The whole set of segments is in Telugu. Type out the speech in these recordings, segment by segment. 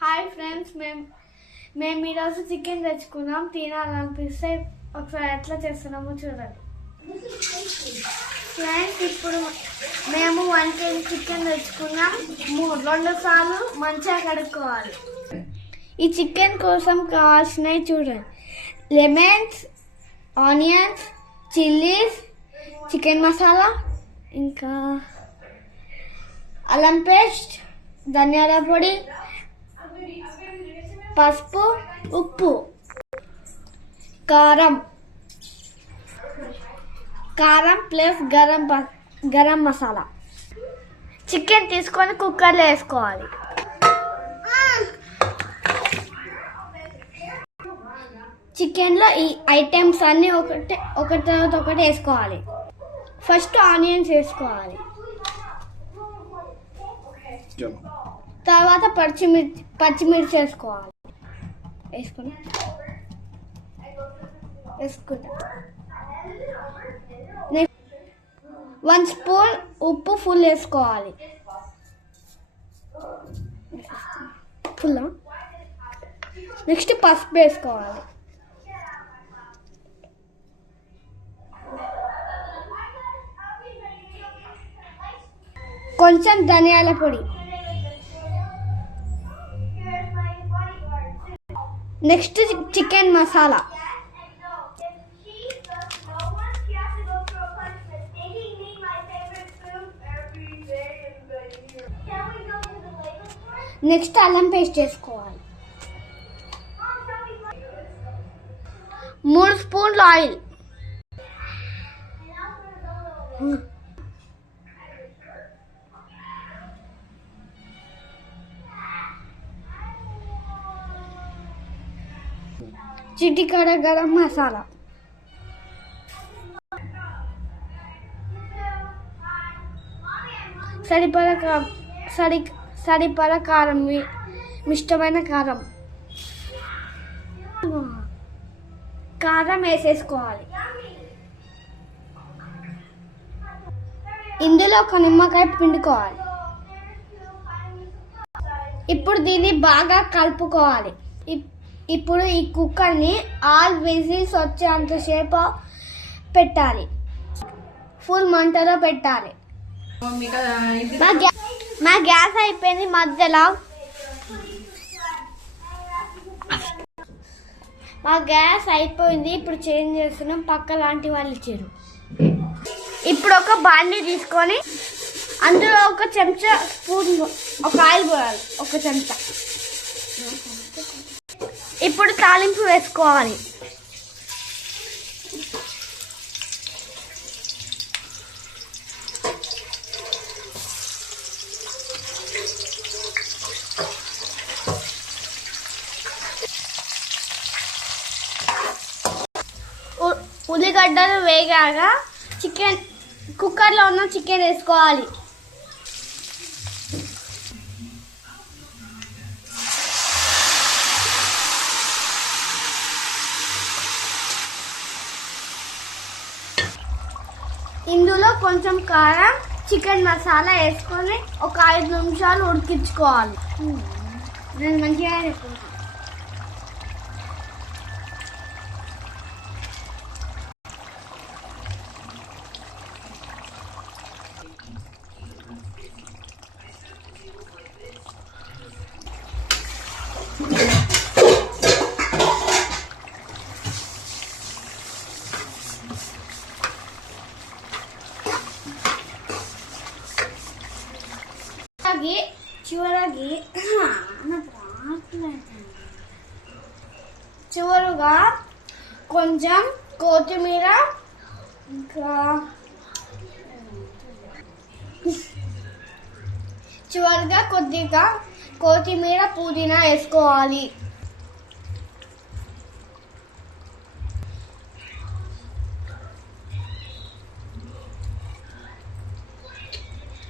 హాయ్ ఫ్రెండ్స్, మేము ఈరోజు చికెన్ తెచ్చుకున్నాం. తినాలనిపిస్తే ఒకసారి ఎట్లా చేస్తున్నామో చూడండి. ఫ్రెండ్స్, ఇప్పుడు మేము 1 kg చికెన్ తెచ్చుకున్నాం. 2 సార్లు మంచిగా కడుక్కోవాలి. ఈ చికెన్ కోసం కావాల్సినవి చూడండి: lemons, onions, chillies, chicken masala, ఇంకా అల్లం పేస్ట్, ధనియాల పొడి, పసుపు, ఉప్పు, కారం ప్లస్ గరం మసాలా. చికెన్ తీసుకొని కుక్కర్లో వేసుకోవాలి. చికెన్లో ఈ ఐటమ్స్ అన్నీ ఒకటి తర్వాత ఒకటి వేసుకోవాలి. ఫస్ట్ ఆనియన్స్ వేసుకోవాలి, తర్వాత పచ్చిమిర్చి వేసుకోవాలి. వేసుకుంటా 1 స్పూన్ ఉప్పు ఫుల్ వేసుకోవాలి. నెక్స్ట్ పసుపు వేసుకోవాలి. కొంచెం ధనియాల పొడి. Next chicken masala. నెక్స్ట్ అల్లం పేస్ట్ వేసుకోవాలి. 3 స్పూన్లు ఆయిల్. చిటికెడు గరం మసాలా. సరిపడ కారం, ఇష్టమైన కారం వేసేసుకోవాలి. ఇందులో ఒక నిమ్మకాయ పిండుకోవాలి. ఇప్పుడు దీన్ని బాగా కలుపుకోవాలి. ఇప్పుడు ఈ కుక్కర్ని ఆల్ విజిల్స్ వచ్చేంతసేపు పెట్టాలి. ఫుల్ మంటలో పెట్టాలి. మా గ్యాస్ అయిపోయింది. మధ్యలో మా గ్యాస్ అయిపోయింది. ఇప్పుడు చేంజ్ చేస్తున్నాం. పక్క లాంటి వాళ్ళు ఇచ్చారు. ఇప్పుడు ఒక బాండీ తీసుకొని అందులో ఒక చెంచా స్పూన్ ఒక ఆయిల్ పోయాలి. ఒక చెంచా. ఇప్పుడు తాలింపు వేసుకోవాలి. ఉల్లిగడ్డలు వేగాక కుక్కర్లో ఉన్న చికెన్ వేసుకోవాలి. ఇందులో కొంచెం కారం, చికెన్ మసాలా వేసుకొని ఒక 5 నిమిషాలు ఉడికించుకోవాలి. నేను మంచిగా చెప్పుకుంటాను. చివరగా కొంచెం కొత్తిమీర, ఇంకా చివరిగా కొద్దిగా కొత్తిమీర, పుదీనా వేసుకోవాలి.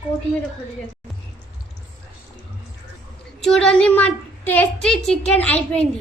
కొత్తిమీర పొడి చూడండి, మా టేస్టీ చికెన్ అయిపోయింది.